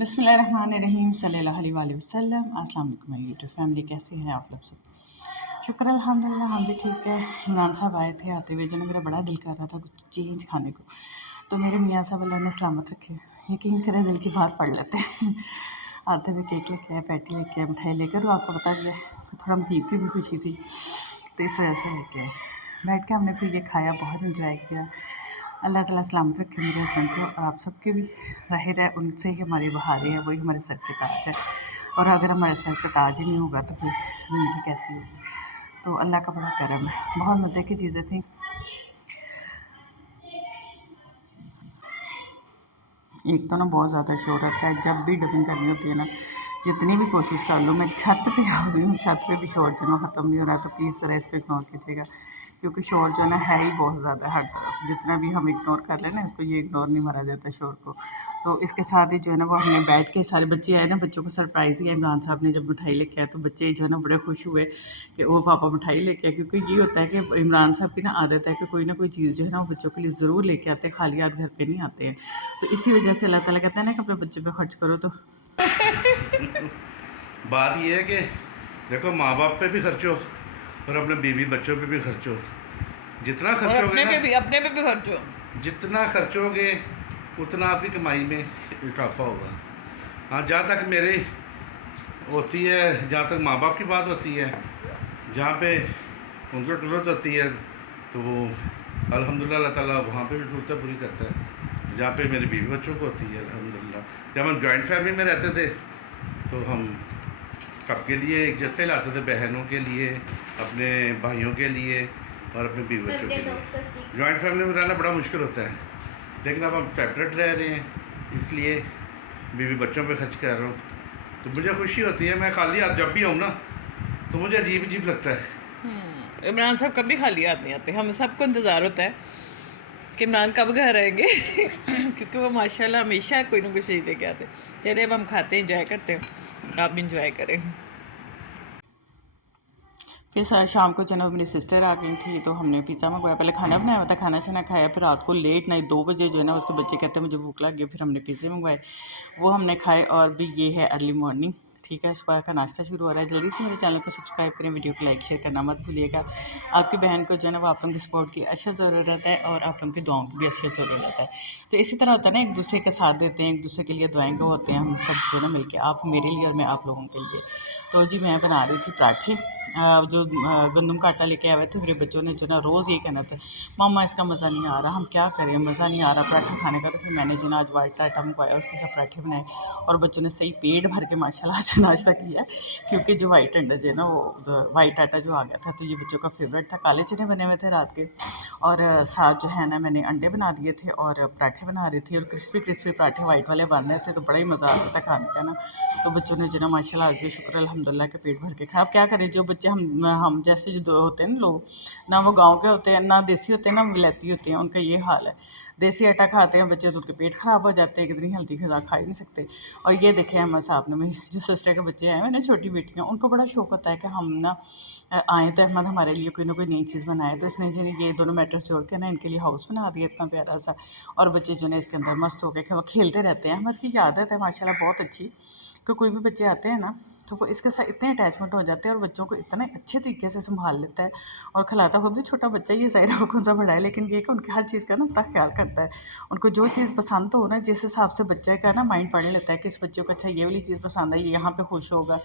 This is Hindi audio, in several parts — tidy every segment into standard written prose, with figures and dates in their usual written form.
बिस्मिल्लाहिर्रहमानिर्रहीम सल्लल्लाहु अलैहि वसल्लम। अस्सलाम वालेकुम माय यूट्यूब फैमिली, कैसे हैं आप लोग सब? शुक्र अल्हम्दुलिल्लाह, हम भी ठीक है। इमरान साहब आए थे, आते हुए जो ना मेरा बड़ा दिल कर रहा था कुछ चेंज खाने को, तो मेरे मियाँ साहब अल्लाह ने सलामत रखे, यकीन करें दिल की बात पढ़ लेते हैं। आते हुए केक लेके आए, पैटी लेके आए, मिठाई लेकर, वो आपको बता दिया थोड़ा मतीब की भी खुशी थी तो इस वजह से लेके आए। बैठ के हमने फिर ये खाया, बहुत इंजॉय किया। अल्लाह ताला सलामत रखे मेरे हस्बैंड को और आप सबके भी। ज़ाहिर है उनसे ही हमारी बहारें हैं, वही हमारे सर के ताज है, और अगर हमारे सर का ताज ही नहीं होगा तो फिर ज़िंदगी कैसी होगी। तो अल्लाह का बड़ा करम है, बहुत मज़े की चीज़ें थी। एक तो ना बहुत ज़्यादा शोर आता है, जब भी डबिंग करनी होती है ना, जितनी भी कोशिश कर लूँ, मैं छत पे आ गई हूँ, छत पे भी शोर जो है ख़त्म नहीं हो रहा, तो प्लीज़ ज़रा इसको इग्नोर कीजिएगा, क्योंकि शोर जो है ना है ही बहुत ज़्यादा हर तरफ। जितना भी हम इग्नोर कर लें ना इसको, ये इग्नोर नहीं मारा जाता शोर को। तो इसके साथ ही जो है ना वो हमने बैठ के, सारे बच्चे आए ना, बच्चों को सरप्राइज़ किया इमरान साहब ने जब मिठाई लेके आए, तो बच्चे जो है ना बड़े खुश हुए कि वो पापा मिठाई लेके आए, क्योंकि ये होता है कि इमरान साहब की ना आदत है कि कोई ना कोई चीज़ जो है ना वो बच्चों के लिए ज़रूर लेके आते हैं, खाली हाथ घर पे नहीं आते हैं। तो इसी वजह से अल्लाह ताला कहता है ना कि अपने बच्चे पे खर्च करो। तो बात यह है कि देखो, माँ बाप पे भी खर्चो और अपने बीवी बच्चों पे भी खर्चो। जितना और खर्चोगे ना, अपने पे भी खर्चो। जितना खर्चोगे उतना आपकी कमाई में इजाफा होगा। हाँ, जहाँ तक मेरी होती है, जहाँ तक माँ बाप की बात होती है, जहाँ पे उनको ज़रूरत होती है, तो वो अल्हम्दुलिल्लाह अल्लाह ताला वहाँ पे भी ज़रूरतें पूरी करता है। जहाँ पे मेरे बीवी बच्चों को होती है अल्हम्दुलिल्लाह। जब हम जॉइंट फैमिली में रहते थे तो हम सबके लिए एक जैसे लाते थे, बहनों के लिए, अपने भाइयों के लिए और अपने बीवी बच्चों के लिए। जॉइंट फैमिली में रहना बड़ा मुश्किल होता है, लेकिन अब हम सेपरेट रह रहे हैं, इसलिए बीवी बच्चों पे खर्च कर रहा हूँ। तो मुझे खुशी होती है, मैं खाली हाथ जब भी आऊँ ना तो मुझे अजीब अजीब लगता है। इमरान साहब कभी खाली हाथ नहीं आते, हम सबको इंतज़ार होता है कि इमरान कब घर आएंगे। क्योंकि वो माशाल्लाह हमेशा कोई ना कोई चीज़ लेके आते हैं। चलिए अब हम खाते हैं, इंजॉय करते हैं, आप भी इंजॉय करें। फिर शाम को जो है ना मेरी सिस्टर आ गई थी, तो हमने पिज़्ज़ा मंगवाया। पहले खाना बनाया हुआ था, खाना शाना खाया, फिर रात को लेट नाइट 2 बजे जो है ना उसके बच्चे कहते हैं मुझे भूख लग गई, फिर हमने पिज़्ज़े मंगवाए, वो हमने खाए। और भी ये है अर्ली मॉर्निंग, ठीक है, सुबह का नाश्ता शुरू हो रहा है। जल्दी से मेरे चैनल को सब्सक्राइब करें, वीडियो को लाइक शेयर करना मत भूलिएगा। आपकी बहन को जो है ना वो आप लोगों की सपोर्ट की अच्छा ज़रूरत है, और आप लोगों की दुआओं की भी अच्छी ज़रूरत है। तो इसी तरह होता है ना, एक दूसरे का साथ देते हैं, एक दूसरे के लिए दुआएं को होते हैं हम सब जो है ना मिलके, आप मेरे लिए और मैं आप लोगों के लिए। तो जी मैं बना रही थी पराठे। जो गंदम का आटा लेके आए हुए थे, मेरे बच्चों ने जो ना रोज़ ये कहना था, मम्मा इसका मज़ा नहीं आ रहा, हम क्या करें, मज़ा नहीं आ रहा पराठा खाने का। तो फिर मैंने जो ना आज वाइट आटा मंगवाया, उसके साथ पराठे बनाए, और बच्चों ने सही पेट भर के माशाल्लाह आज नाश्ता किया। क्योंकि जो वाइट अंडा जो है ना वो वाइट आटा जो आ गया था, तो ये बच्चों का फेवरेट था। काले चने बने हुए थे रात के, और साथ जो है ना मैंने अंडे बना दिए थे और पराठे बना रही थी, और क्रिस्पी क्रिस्पी पराठे वाइट वाले बन रहे थे, तो बड़ा ही मज़ा आ रहा था खाने का ना। तो बच्चों ने जो ना माशाल्लाह जो शुक्र अल्हम्दुलिल्लाह के पेट भर के खाया। अब क्या करें, जो बच्चे हम जैसे जो होते हैं ना लोग, ना वो गाँव के होते हैं, ना देसी होते हैं, ना विलायती होते हैं, उनका ये हाल है। देसी आटा खाते हैं बच्चे तो उनके पेट ख़राब हो जाते हैं, कितनी हेल्दी ग़िज़ा खा ही नहीं सकते। और ये देखें अहमद साहब ने, मेरी जो सिस्टर के बच्चे हैं ना, छोटी बेटियाँ, उनको बड़ा शौक होता है कि हम ना आएँ तो अहमद हमारे लिए कोई ना कोई नई चीज़ बनाए। तो इसने जी ये दोनों मैटर्स जोड़ के ना इनके लिए हाउस बना दिया इतना प्यारा सा, और बच्चे जो है इसके अंदर मस्त हो गए, वो खेलते रहते हैं। अहमद की आदत है माशाल्लाह बहुत अच्छी, कि कोई भी बच्चे आते हैं ना तो वो इसके साथ इतने अटैचमेंट हो जाते हैं, और बच्चों को इतने अच्छे तरीके से संभाल लेता है, और खिलाता खुद भी छोटा बच्चा ही है, ज़ाहिर है वो कौन सा बड़ा है, लेकिन ये कि उनकी हर चीज़ का ना बड़ा ख्याल करता है। उनको जो चीज़ पसंद हो ना, जिस हिसाब से बच्चे का ना माइंड पढ़ लेता है कि इस बच्चे को अच्छा ये वाली चीज़ पसंद है, ये यहाँ पे खुश होगा,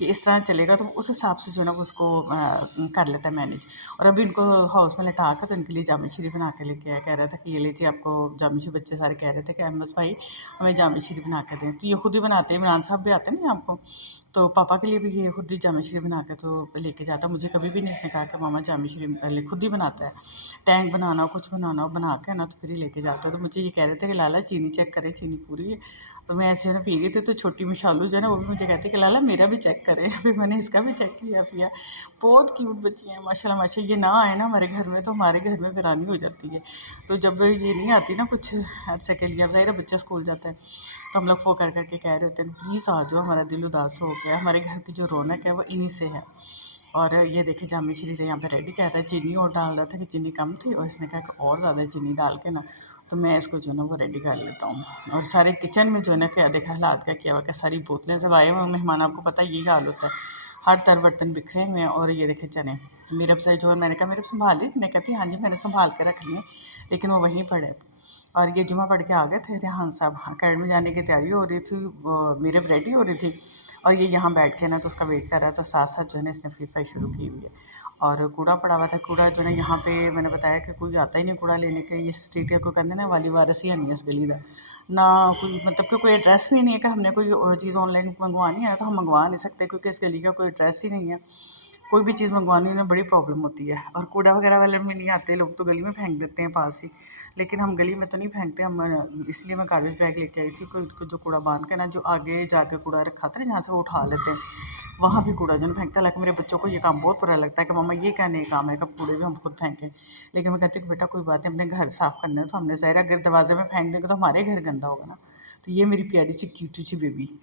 ये इस तरह चलेगा, तो उस हिसाब से जो है ना वो उसको कर लेता है मैनेज। और अभी इनको हाउस में लिटा कर तो इनके लिए जामा शीरी बना के लेके आया, कह रहा था कि ये लीजिए आपको जामा शीरी। बच्चे सारे कह रहे थे कि अहमद भाई हमें जामा शीरी बना के दें, तो ये खुद ही बनाते हैं। इमरान साहब भी आते हैं ना आपको, तो पापा के लिए भी ये खुद ही जामा शीरी बना के तो लेके जाता। मुझे कभी भी नहीं इसने कहा कि मामा जामा शीरी पहले खुद ही बनाता है। टैंक बनाना हो, कुछ बनाना हो, बना के ना तो फिर ही लेके जाता है। तो मुझे ये कह रहे थे कि लाला चीनी चेक करें, चीनी पूरी है। तो मैं ऐसे ना पी रही थी, तो छोटी मिशालू जो है ना वो भी मुझे कहती है कि लाला मेरा भी चेक करें। फिर मैंने इसका भी चेक किया पिया। बहुत क्यूट बच्ची हैं माशाल्लाह माशाल्लाह। ये ना आए ना हमारे घर में तो हमारे घर में वीरानी हो जाती है। तो जब ये नहीं आती ना कुछ अर्से के लिए, अब ज़ाहिर है बच्चा स्कूल जाता है, तो हम लोग फ़ोन कर के कह रहे होते हैं प्लीज़ आ जाओ, हमारा दिल उदास हो गया, हमारे घर की जो रौनक है वो इन्हीं से है। और ये देखिए जामी शरीर यहाँ पे रेडी कर रहा है, चीनी और डाल रहा था कि चीनी कम थी और इसने कहा कि और ज़्यादा चीनी डाल के ना तो मैं इसको जो है ना वो रेडी कर लेता हूँ। और सारे किचन में जो है ना क्या देखा हालात का किया हुआ क्या, सारी बोतलें सब आए हुए मेहमान, आपको पता यही हाल होता है, हर तरह बर्तन बिखरे हुए हैं। और ये देखे चने मेरे से जो है मैंने कहा मेरे संभाल ली, मैं कहती हाँ जी मैंने संभाल के रख लिए, लेकिन वो वहीं पड़े। और ये जुमा पढ़ के आ गए थे रेहान साहब, अकेडमी जाने की तैयारी हो रही थी, मेरे रेडी हो रही थी और ये यहाँ बैठ के ना तो उसका वेट कर रहा है, तो साथ साथ जो है ना इसने फ्री फायर शुरू की हुई है। और कूड़ा पड़ा हुआ था, कूड़ा जो है ना यहाँ पे मैंने बताया कि कोई आता ही नहीं कूड़ा लेने के, ये स्ट्रीट को कहते ना वाली वारस ही नहीं है इस गली का ना, कोई मतलब कि कोई एड्रेस भी नहीं है कि हमने कोई चीज़ ऑनलाइन मंगवानी है तो हम मंगवा नहीं सकते क्योंकि इस गली का कोई एड्रेस ही नहीं है। कोई भी चीज़ मंगवाने में बड़ी प्रॉब्लम होती है। और कूड़ा वगैरह वाले में नहीं आते लोग, तो गली में फेंक देते हैं पास ही, लेकिन हम गली में तो नहीं फेंकते हम, इसलिए मैं गार्बेज बैग लेके आई थी कोई जो कूड़ा बांध के ना जो आगे जाके कूड़ा रखा था ना जहाँ से वो उठा लेते हैं, वहाँ भी कूड़ा जो फेंकता। हालांकि मेरे बच्चों को ये काम बहुत बुरा लगता है कि मम्मा ये क्या नहीं काम है, कब कूड़े भी हम खुद फेंकें, लेकिन मैं कहती हूँ कि बेटा कोई बात नहीं, अपने घर साफ़ करना है तो हमने ज़ाहिर अगर दरवाजे में फेंक देंगे तो हमारे घर गंदा होगा ना। तो ये मेरी प्यारी सी क्यूटी सी बेबी